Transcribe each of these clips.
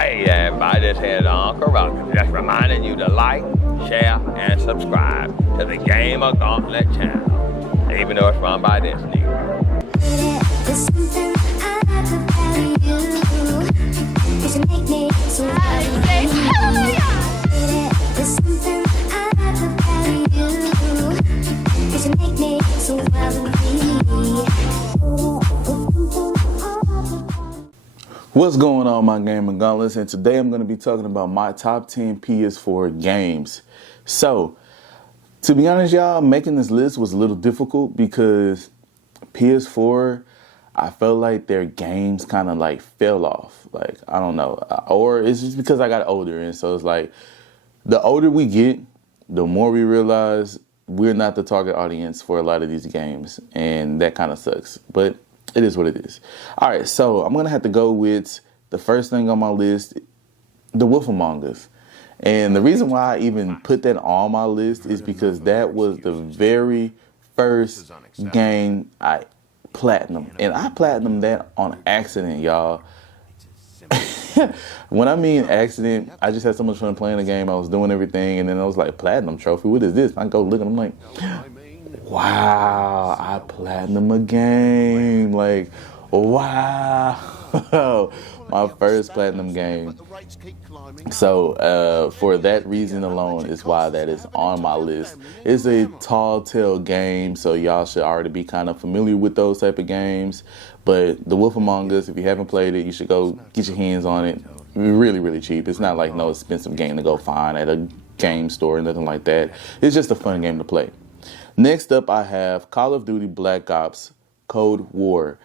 Hey everybody, this is Uncle Roger. Just reminding you to like, share, and subscribe to the GamerGauntlet channel, even though it's run by this nigga. What's going on, my gaming gauntlets? And today I'm going to be talking about my top 10 PS4 games. So, to be honest, y'all, making this list was a little difficult because PS4, I felt like their games kind of like fell off. Like, I don't know. Or it's just because I got older. And so it's like, the older we get, the more we realize we're not the target audience for a lot of these games. And that kind of sucks. But it is what it is. All right, so I'm going to have to go with the first thing on my list, The Wolf Among Us. And the reason why I even put that on my list is because that was the very first game I platinumed. And I platinumed that on accident, y'all. When I mean accident, I just had so much fun playing the game. I was doing everything, and then I was like, platinum trophy, what is this? I go look, and I'm like, wow, I platinum a game. Like, wow. My first platinum game. So for that reason alone is why that is on my list. It's a tall tale game, so y'all should already be kind of familiar with those type of games. But The Wolf Among Us, if you haven't played it, you should go get your hands on it. Really, really cheap. It's not like no expensive game to go find at a game store or nothing like that. It's just a fun game to play. Next up, I have Call of Duty Black Ops Cold War.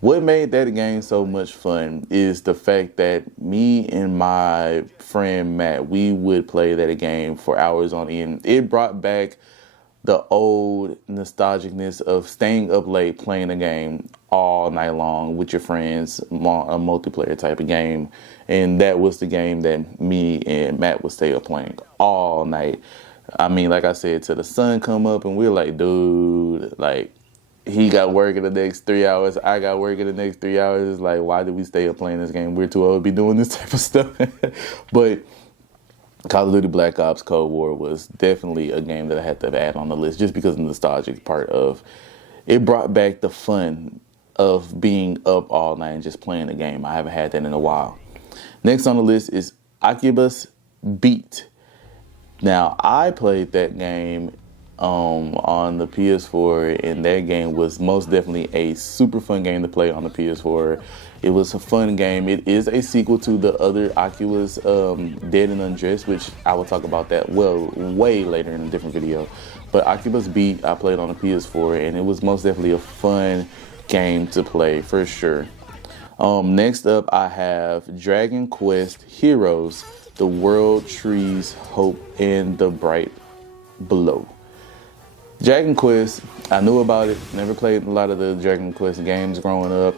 What made that game so much fun is the fact that me and my friend Matt, we would play that game for hours on end. It brought back the old nostalgicness of staying up late playing a game all night long with your friends, a multiplayer type of game. And that was the game that me and Matt would stay up playing all night. I mean, like I said, till the sun come up, and we're like, dude, like, he got work in the next 3 hours. I got work in the next 3 hours. It's like, why did we stay up playing this game? We're too old to be doing this type of stuff. But Call of Duty Black Ops Cold War was definitely a game that I had to add on the list just because of the nostalgic part of it. Brought back the fun of being up all night and just playing the game. I haven't had that in a while. Next on the list is Oculus Beat. Now, I played that game on the PS4, and that game was most definitely a super fun game to play on the PS4. It was a fun game. It is a sequel to the other Oculus, Dead and Undressed, which I will talk about that way later in a different video. But Oculus Beat, I played on the PS4, and it was most definitely a fun game to play for sure. Next up, I have Dragon Quest Heroes, The World Trees Hope, and The Bright Below. Dragon Quest, I knew about it. Never played a lot of the Dragon Quest games growing up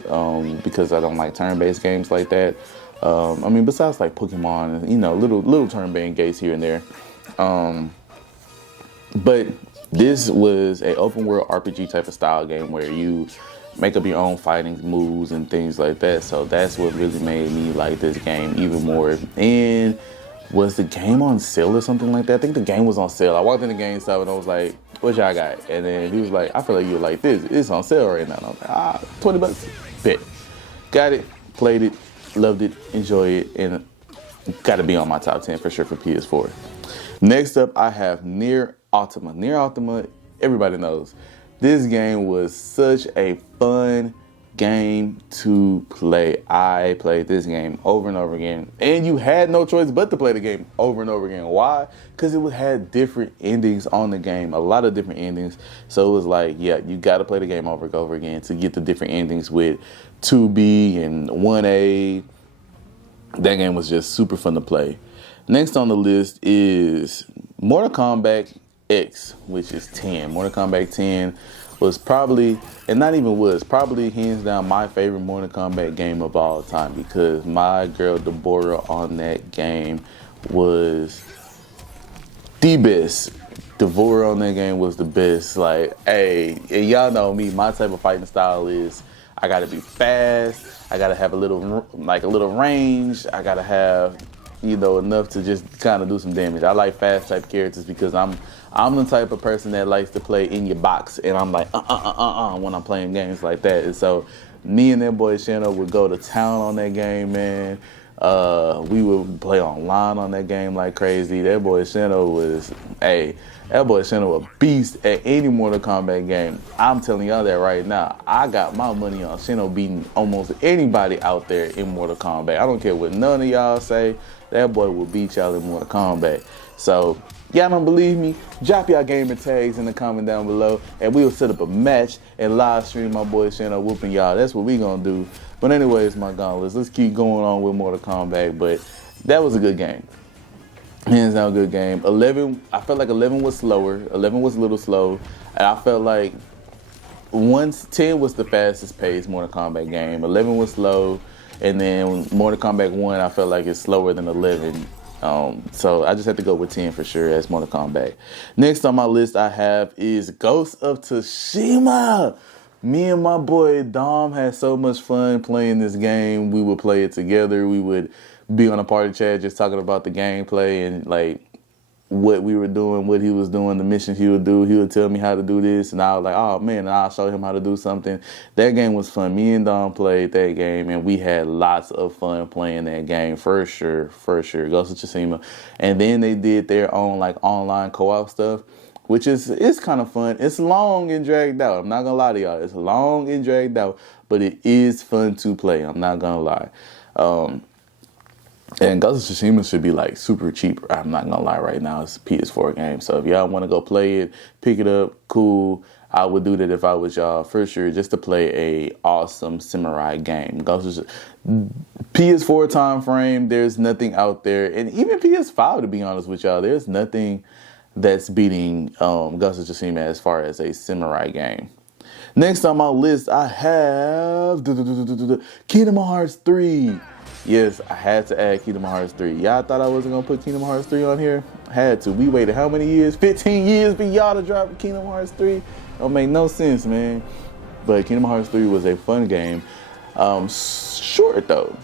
because I don't like turn-based games like that. I mean, besides like Pokemon, you know, little turn-based games here and there. But this was an open-world RPG type of style game where you make up your own fighting moves and things like that. So that's what really made me like this game even more. And was the game on sale or something like that? I think the game was on sale. I walked in the GameStop and I was like, what y'all got? And then he was like, I feel like you would like this. It's on sale right now. And I was like, $20. Bet. Got it, played it, loved it, enjoyed it, and got to be on my top 10 for sure for PS4. Next up, I have Nier Automata. Nier Automata, everybody knows. This game was such a fun game to play. I played this game over and over again, and you had no choice but to play the game over and over again. Why? Because it had different endings on the game, a lot of different endings. So it was like, yeah, you got to play the game over and over again to get the different endings with 2B and 1A. That game was just super fun to play. Next on the list is Mortal Kombat X, which is 10. Mortal Kombat 10 was probably, and not even was, probably hands down my favorite Mortal Kombat game of all time because my girl Deborah on that game was the best. Deborah on that game was the best. Like, hey, and y'all know me, my type of fighting style is I gotta be fast. I gotta have a little range. I gotta have, you know, enough to just kind of do some damage. I like fast type characters because I'm the type of person that likes to play in your box, and I'm like when I'm playing games like that. And so me and that boy Shannon would go to town on that game, man. We would play online on that game like crazy. That boy Shannon was a beast at any Mortal Kombat game. I'm telling y'all that right now. I got my money on Shannon beating almost anybody out there in Mortal Kombat. I don't care what none of y'all say. That boy will beat y'all in Mortal Kombat. So, y'all don't believe me? Drop y'all gamer tags in the comment down below, and we'll set up a match and live stream my boy Shannon whooping y'all. That's what we gonna do. But anyways, my gauntlets, let's keep going on with Mortal Kombat. But that was a good game. Hands down, good game. 11, I felt like 11 was slower. 11 was a little slow. And I felt like 10 was the fastest paced Mortal Kombat game. 11 was slow. And then Mortal Kombat 1, I felt like it's slower than 11. So I just have to go with 10 for sure as Mortal Kombat. Next on my list I have is Ghost of Tsushima. Me and my boy Dom had so much fun playing this game. We would play it together. We would be on a party chat just talking about the gameplay and like what we were doing, what he was doing, the missions he would do. He would tell me how to do this, and I was like, oh man, and I'll show him how to do something. That game was fun. Me and Dom played that game, and we had lots of fun playing that game for sure, Ghost of Tsushima. And then they did their own like online co-op stuff, which it's kind of fun. It's long and dragged out. I'm not gonna lie to y'all. It's long and dragged out, but it is fun to play. I'm not gonna lie. And Ghost of Tsushima should be like super cheap. I'm not gonna lie right now. It's a PS4 game. So if y'all want to go play it, pick it up, cool. I would do that if I was y'all for sure, just to play a awesome samurai game. Ghost of PS4 time frame, there's nothing out there. And even PS5, to be honest with y'all, there's nothing that's beating Ghost of Tsushima as far as a samurai game. Next on my list, I have Kingdom Hearts 3. Yes, I had to add Kingdom Hearts 3. Y'all thought I wasn't going to put Kingdom Hearts 3 on here? I had to. We waited how many years? 15 years for y'all to drop Kingdom Hearts 3? Don't make no sense, man. But Kingdom Hearts 3 was a fun game. Short, though.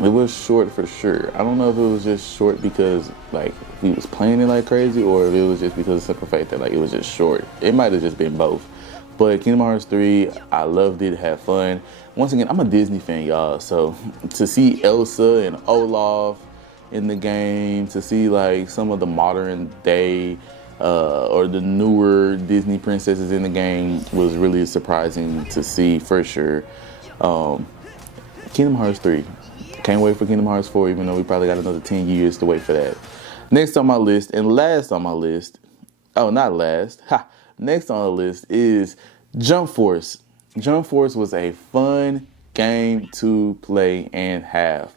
It was short for sure. I don't know if it was just short because like we was playing it like crazy, or if it was just because of the simple fact that like it was just short. It might have just been both. But Kingdom Hearts 3, I loved it, had fun. Once again, I'm a Disney fan, y'all. So to see Elsa and Olaf in the game, to see like some of the modern day or the newer Disney princesses in the game was really surprising to see for sure. Kingdom Hearts 3. Can't wait for Kingdom Hearts 4, even though we probably got another 10 years to wait for that. Next on my list, and last on my list, not last, next on the list is Jump Force. Jump Force was a fun game to play and have.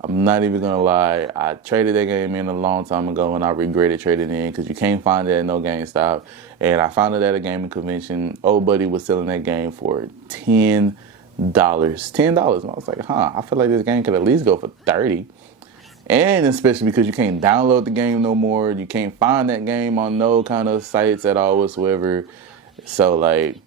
I'm not even gonna lie, I traded that game in a long time ago and I regretted trading in because you can't find it at no GameStop. And I found it at a gaming convention. Old buddy was selling that game for $10. $10. And I was like, I feel like this game could at least go for $30. And especially because you can't download the game no more. You can't find that game on no kind of sites at all whatsoever. So like,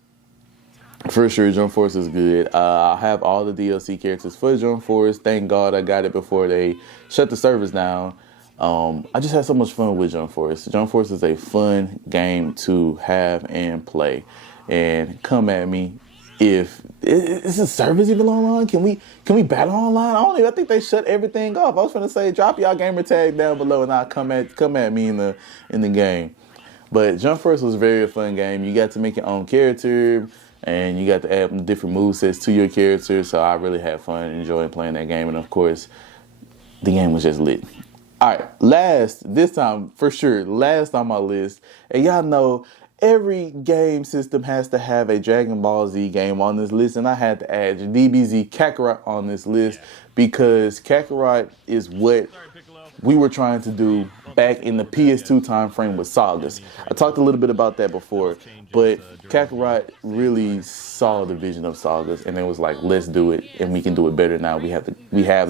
for sure, Jump Force is good. I have all the DLC characters for Jump Force. Thank God I got it before they shut the servers down. I just had so much fun with Jump Force. Jump Force is a fun game to have and play. And come at me if is the service even online? Can we battle online? I think they shut everything off. I was gonna say drop y'all gamer tag down below and I'll come at me in the game. But Jump Force was a very fun game. You got to make your own character and you got to add different movesets to your character. So I really had fun enjoying playing that game. And of course, the game was just lit. All right, last on my list. And y'all know every game system has to have a Dragon Ball Z game on this list. And I had to add DBZ Kakarot on this list because Kakarot is what we were trying to do back in the PS2 time frame with Sagas. I talked a little bit about that before, but Kakarot really saw the vision of Sagas and it was like, let's do it and we can do it better now. We have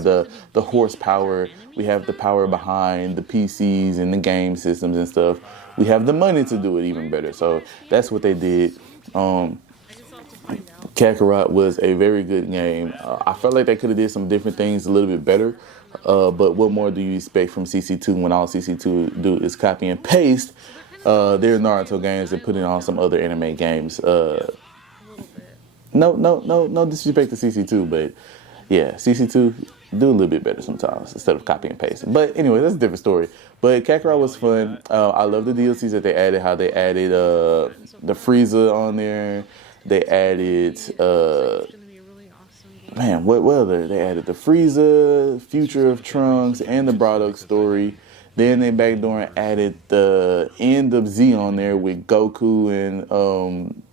the horsepower, we have the power behind the PCs and the game systems and stuff. We have the money to do it even better. So that's what they did. Kakarot was a very good game. I felt like they could have did some different things a little bit better. But what more do you expect from CC2 when all CC2 do is copy and paste their Naruto games and put it on some other anime games? No disrespect to CC2, but yeah, CC2 do a little bit better sometimes instead of copy and pasting. But anyway, that's a different story. But Kakarot was fun. I love the DLCs that they added. How they added the Frieza on there. They added man, what other? They added the Frieza, Future of Trunks, and the Braddock story. Then they backdoor and added the end of Z on there with Goku and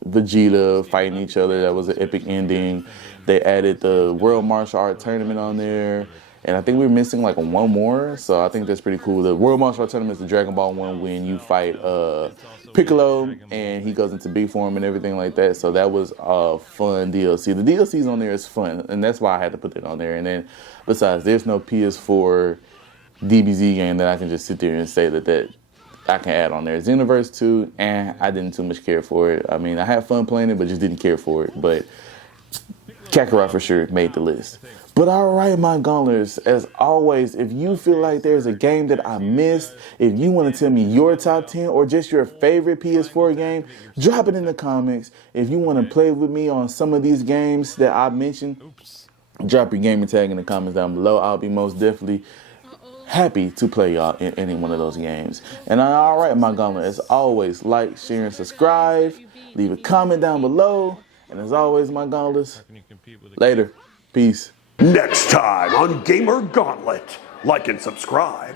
Vegeta fighting each other. That was an epic ending. They added the World Martial Art Tournament on there. And I think we're missing like one more. So I think that's pretty cool. The World Martial Art Tournament is the Dragon Ball one when you fight Piccolo and he goes into B form and everything like that. So that was a fun DLC. The DLCs on there is fun. And that's why I had to put it on there. And then besides, there's no PS4 DBZ game that I can just sit there and say that I can add on there. Xenoverse 2, I didn't too much care for it. I mean, I had fun playing it, but just didn't care for it. But Kakarot for sure made the list. But all right, my Gauntlers, as always, if you feel like there's a game that I missed, if you want to tell me your top 10 or just your favorite PS4 game, drop it in the comments. If you want to play with me on some of these games that I mentioned, drop your gamer tag in the comments down below. I'll be most definitely happy to play y'all in any one of those games. And all right, my Gauntlet, as always, like, share, and subscribe. Leave a comment down below. And as always, my Gauntlets, later. Peace. Next time on Gamer Gauntlet, like and subscribe.